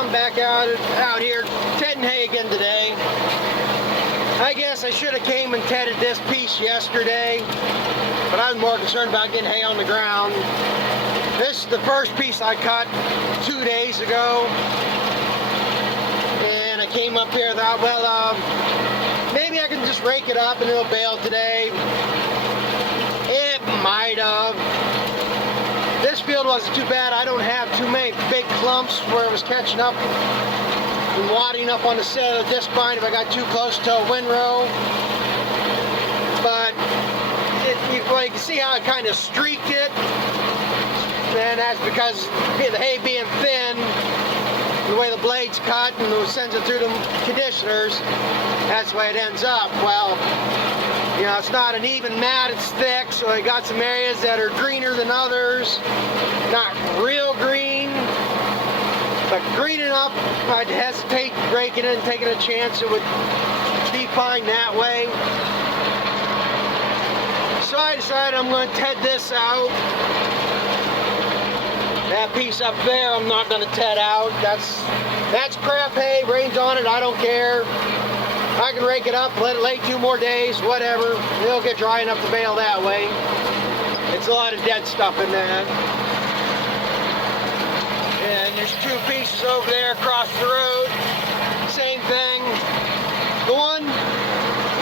I'm back out here tedding hay again today. I guess I should have came and tedded this piece yesterday, but I was more concerned about getting hay on the ground. This is the first piece I cut 2 days ago, and I came up here and thought, well, maybe I can just rake it up and it'll bale today. It might have. This field wasn't too bad. I don't have too many big clumps where it was catching up and wadding up on the set of the disc bind if I got too close to a windrow. But you can see how I kind of streaked it, and that's because the hay being thin, the way the blade's cut and it sends it through the conditioners, that's the way it ends up. Well, you know, it's not an even mat, it's thick, so I got some areas that are greener than others. Not real green, but green enough I'd hesitate raking it and taking a chance it would be fine that way. So I decided I'm going to ted this out. That piece up there I'm not going to ted out. That's crap hay, rain's on it, I don't care. I can rake it up, let it lay 2 more days, whatever. It'll get dry enough to bale that way. It's a lot of dead stuff in that. And there's 2 pieces over there across the road. Same thing. The one,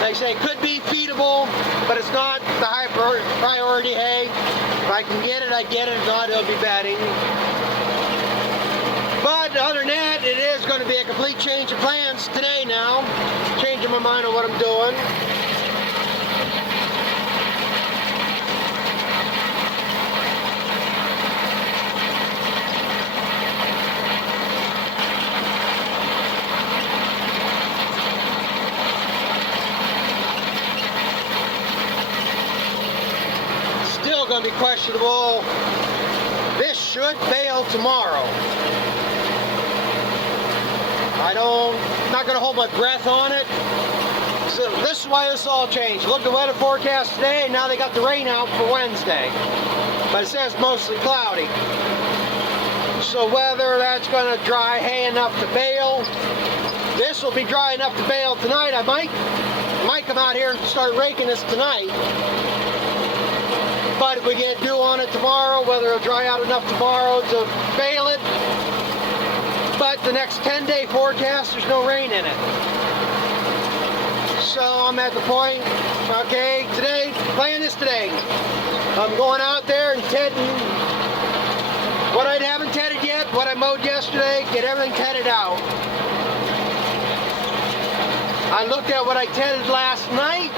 like I say, could be feedable, but it's not the high priority hay. If I can get it, I get it. If not, it'll be bedding. But other than that, it is going to be a complete change of plans today now. Changing my mind on what I'm doing. Still going to be questionable. This should bale tomorrow. I'm not going to hold my breath on it. So this is why this all changed. Look at the weather forecast today, and now they got the rain out for Wednesday. But it says mostly cloudy. So whether that's going to dry hay enough to bale, this will be dry enough to bale tonight. I might come out here and start raking this tonight. But if we get dew on it tomorrow, whether it'll dry out enough tomorrow to bale it. But the next 10-day forecast, there's no rain in it. So I'm at the point, okay, today, plan is today. I'm going out there and tedding what I haven't tedded yet, what I mowed yesterday, get everything tedded out. I looked at what I tedded last night,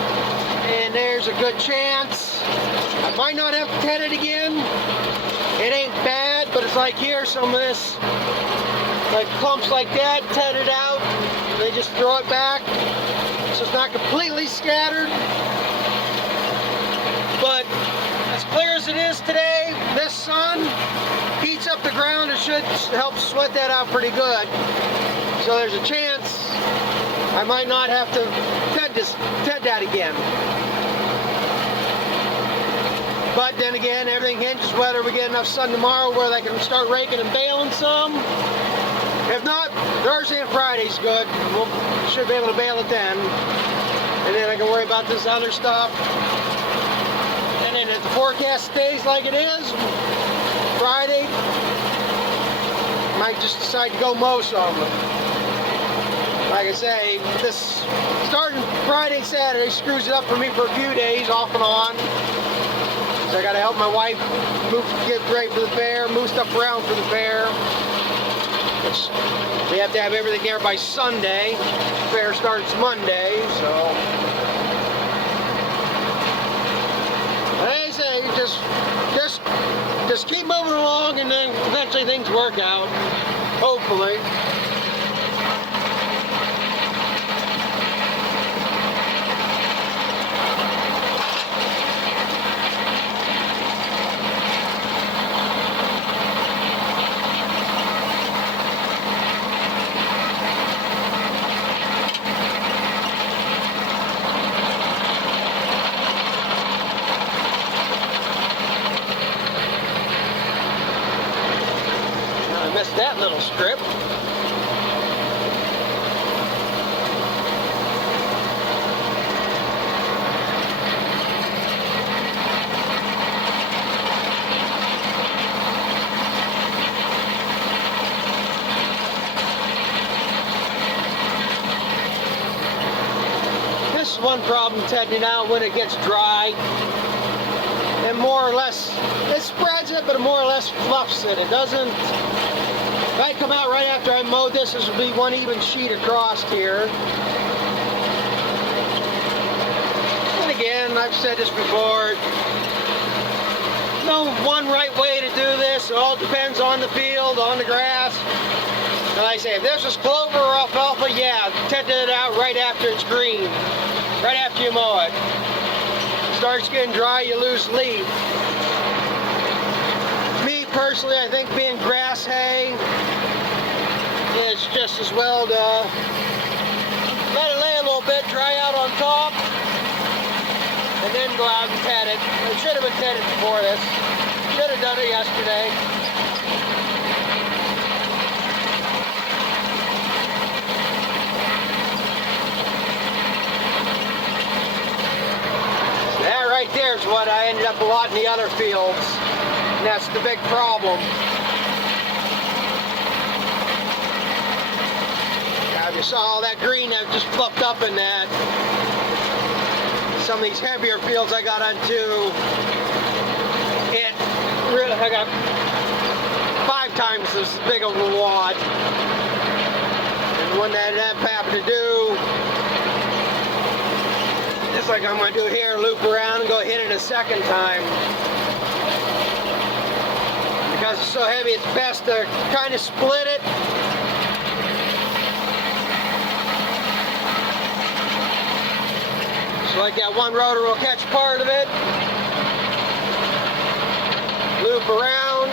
and there's a good chance I might not have to ted it again. It ain't bad, but it's like here, some of this, like clumps like that, tedded out, they just throw it back, so it's not completely scattered. But as clear as it is today, this sun heats up the ground. It should help sweat that out pretty good. So there's a chance I might not have to ted that again. But then again, everything hinges whether we get enough sun tomorrow where they can start raking and baling some. If not, Thursday and Friday's good. We should be able to bale it then. And then I can worry about this other stuff. And then if the forecast stays like it is, Friday, might just decide to go mow some. Like I say, this starting Friday, Saturday screws it up for me for a few days, off and on. So I gotta help my wife get ready for the fair, move stuff around for the fair. We have to have everything there by Sunday. The fair starts Monday, so. Like I say, just keep moving along, and then eventually things work out. Hopefully. Missed that little strip. one problem tedding out when it gets dry. And more or less, it spreads it, but it more or less fluffs it. It doesn't. If I come out right after I mowed this, this will be one even sheet across here. And again, I've said this before, no one right way to do this. It all depends on the field, on the grass. And like I say, if this was clover or alfalfa, yeah, tend it out right after it's green, right after you mow it. It starts getting dry, you lose leaf. Me personally, I think being grass hay, it's just as well to let it lay a little bit, dry out on top, and then go out and ted it. It should have been tedded before this. Should have done it yesterday. That right there is what I ended up a lot in the other fields. And that's the big problem. I just saw all that green that just fluffed up in that. Some of these heavier fields I got onto, I got 5 times as big of a wad. And when that happened to do, just like I'm going to do here, loop around and go hit it a second time. Because it's so heavy, it's best to kind of split it. So like that one rotor will catch part of it. Loop around.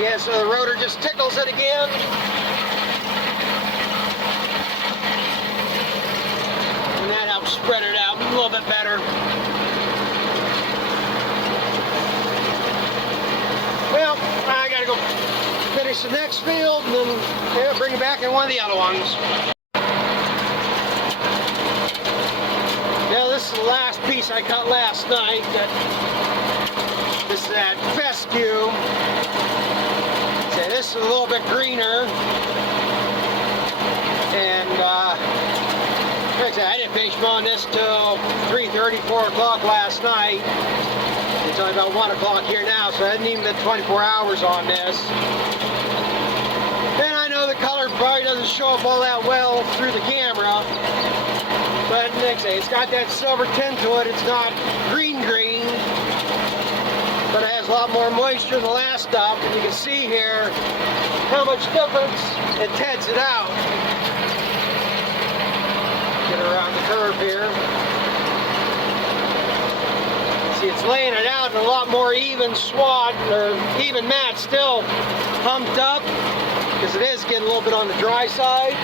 Yeah, so the rotor just tickles it again. And that helps spread it out a little bit better. Well, I gotta go finish the next field and then bring it back in one of the other ones. Now this is the last piece I cut last night. This is that fescue. So this is a little bit greener. And like I said, I didn't finish mowing this till 3:30, 4 o'clock last night. It's only about 1 o'clock here now, so I hadn't even been 24 hours on this. And I know the color probably doesn't show up all that well through the camera. But like I say, it's got that silver tint to it. It's not green, but it has a lot more moisture than the last stuff. And you can see here how much difference it teds it out. Get around the curve here. See, it's laying it out in a lot more even swat, or even mat, still humped up, because it is getting a little bit on the dry side.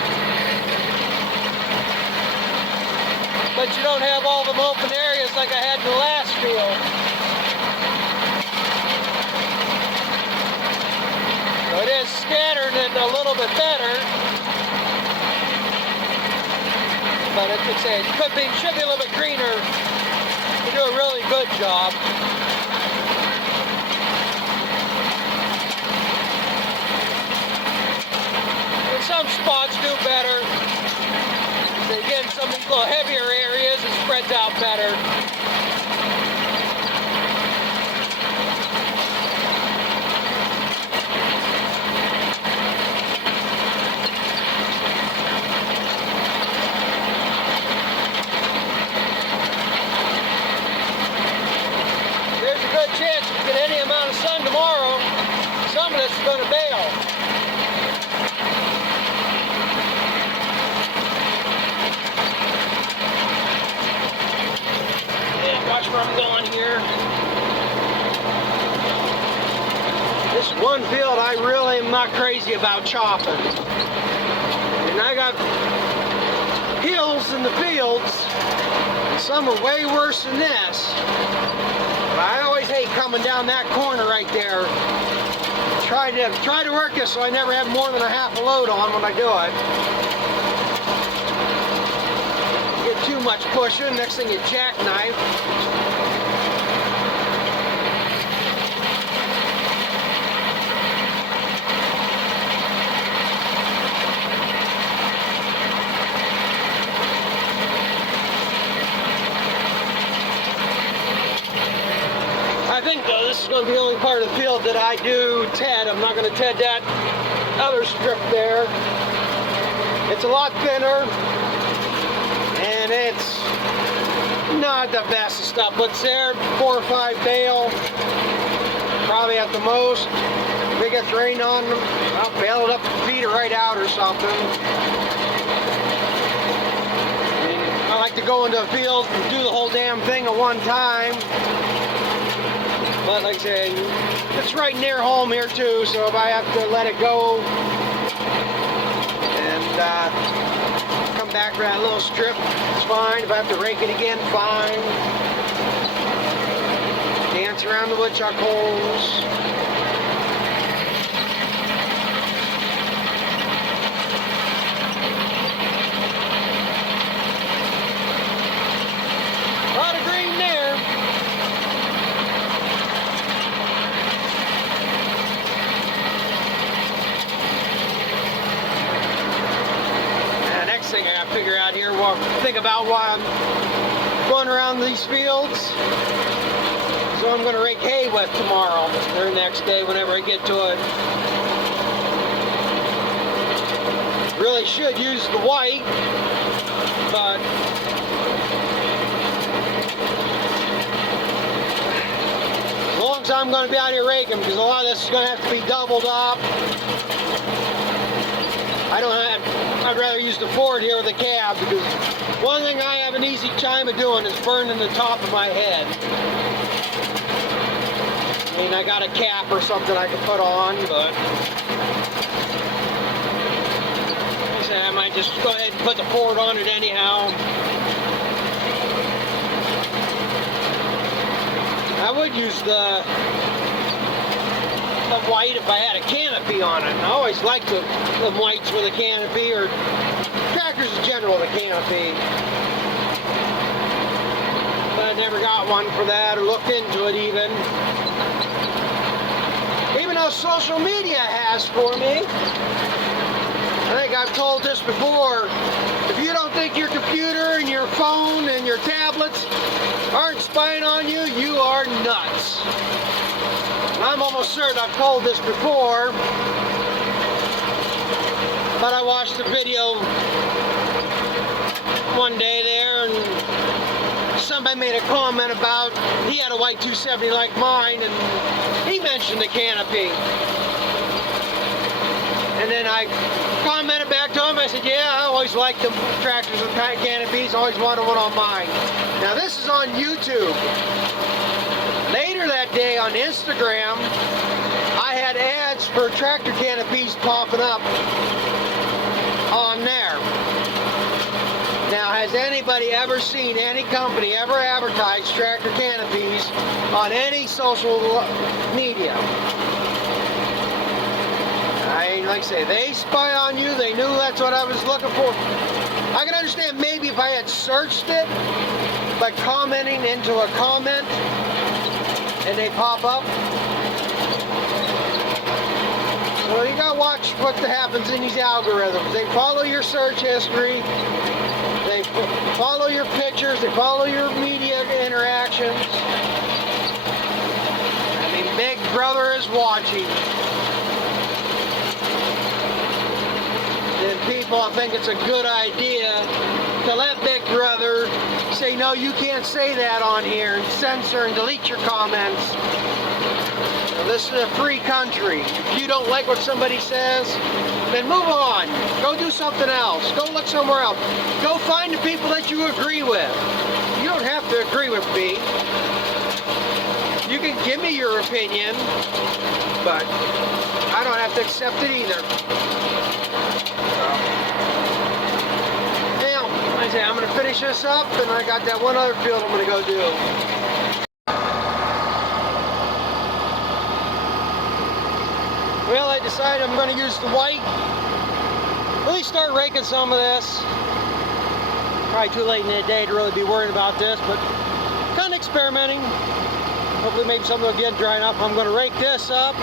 But you don't have all them open areas like I had in the last field. So it is scattered it a little bit better. But it could say it should be a little bit greener to do a really good job. And some spots do better. Again, some of these little heavier areas, it spreads out better. There's a good chance if you get any amount of sun tomorrow, some of this is going to bail. Watch where I'm going here. This one field I really am not crazy about chopping. And I got hills in the fields. Some are way worse than this. But I always hate coming down that corner right there. Try to work this so I never have more than a half a load on when I do it. Too much pushing, next thing you jackknife. I think though this is going to be the only part of the field that I do ted. I'm not going to ted that other strip there. It's a lot thinner, and it's not the best of stuff, but it's there, 4 or 5 bale, probably at the most. If it gets rain on them, I'll bail it up and feed it right out or something. I like to go into a field and do the whole damn thing at one time. But like I say, it's right near home here too, so if I have to let it go and come back for that little strip, it's fine. If I have to rake it again, fine. Dance around the woodchuck holes. A lot of green there. Thing I gotta figure out here, think about why I'm going around these fields. So I'm gonna rake hay with tomorrow or next day whenever I get to it. Really should use the white, but as long as I'm gonna be out here raking, because a lot of this is gonna have to be doubled up. I'd rather use the Ford here with the cab, because one thing I have an easy time of doing is burning the top of my head. I mean, I got a cap or something I can put on, but I might just go ahead and put the Ford on it anyhow. I would use the white if I had a canopy on it. I always liked the whites with a canopy, or tractors in general with a canopy. But I never got one for that or looked into it even. Even though social media has for me. I think I've told this before. If you don't think your computer and your phone and your tablets aren't spying on you, you are nuts. I'm almost certain I've told this before, but I watched a video one day there, and somebody made a comment about he had a white 270 like mine, and he mentioned the canopy. And then I commented back to him. I said, yeah, I always liked the tractors with canopies, always wanted one on mine. Now this is on YouTube. Later that day on Instagram, I had ads for tractor canopies popping up on there. Now, has anybody ever seen any company ever advertise tractor canopies on any social media? Like I say, they spy on you. They knew that's what I was looking for. I can understand maybe if I had searched it by commenting into a comment, and they pop up. So you gotta watch what happens in these algorithms. They follow your search history, they follow your pictures, they follow your media interactions. I mean, Big Brother is watching. And people, I think it's a good idea to let Big Brother say, no, you can't say that on here, and censor and delete your comments. Now, this is a free country. If you don't like what somebody says, then move on. Go do something else. Go look somewhere else. Go find the people that you agree with. You don't have to agree with me. You can give me your opinion, but I don't have to accept it either. I'm going to finish this up, and I got that one other field I'm going to go do. Well, I decided I'm going to use the white. Really start raking some of this. Probably too late in the day to really be worried about this, but kind of experimenting. Hopefully maybe something will get drying up. I'm going to rake this up.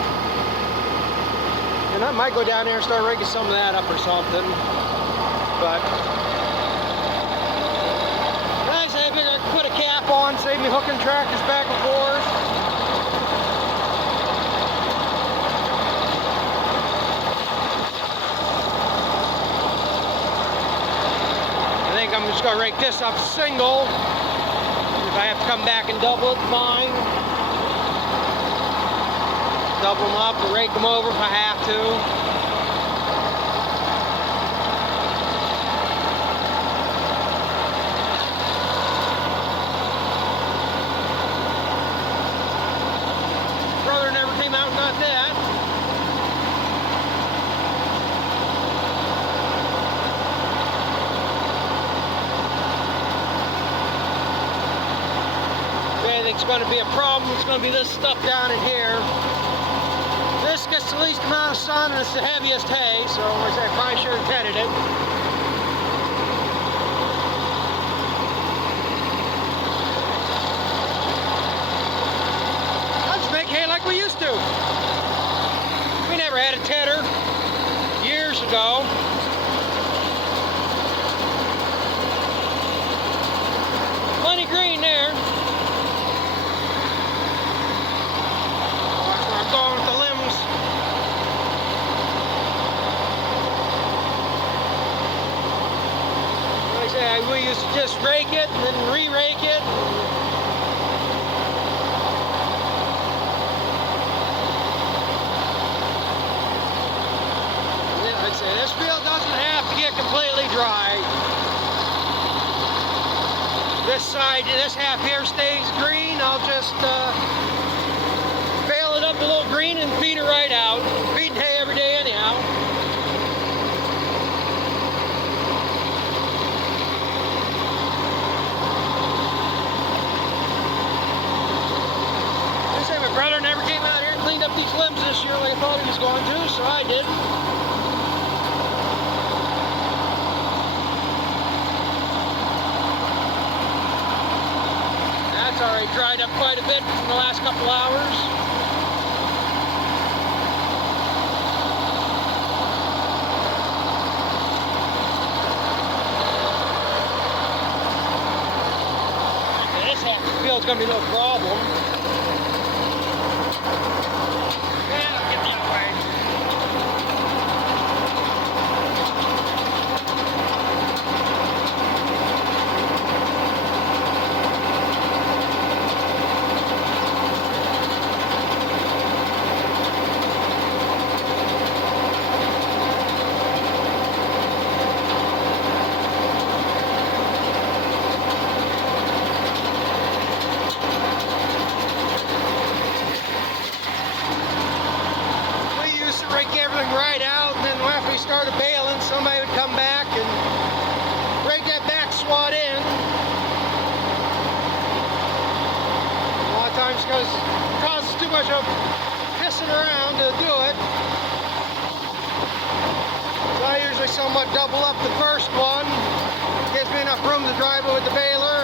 And I might go down there and start raking some of that up or something. But put a cap on, save me hooking tractors back and forth. I rake this up single. If I have to come back and double it, fine. Double them up or rake them over if I have to. Brother never came out and got that. It's going to be a problem. It's going to be this stuff down in here. This gets the least amount of sun and it's the heaviest hay, so I probably should have headed it. I'll just make hay like we used to. We never had a tedder years ago. Plenty green there. Going with the limbs. Like I say, we used to just rake it and then re-rake it. Yeah, like I say, this field doesn't have to get completely dry. This side, this half here stays green. I'll just bail it up a little green and feed it right out. Feeding hay every day anyhow. I say my brother never came out here and cleaned up these limbs this year like I thought he was going to, so I did. That's already dried up quite a bit in the last couple hours. Okay, this half of the field's going to be no problem. Yeah, I'll get that way. Right out, and then after we started baling, somebody would come back and rake that back swat in. A lot of times because it causes too much of pissing around to do it. So I usually somewhat double up the first one. Gives me enough room to drive it with the baler.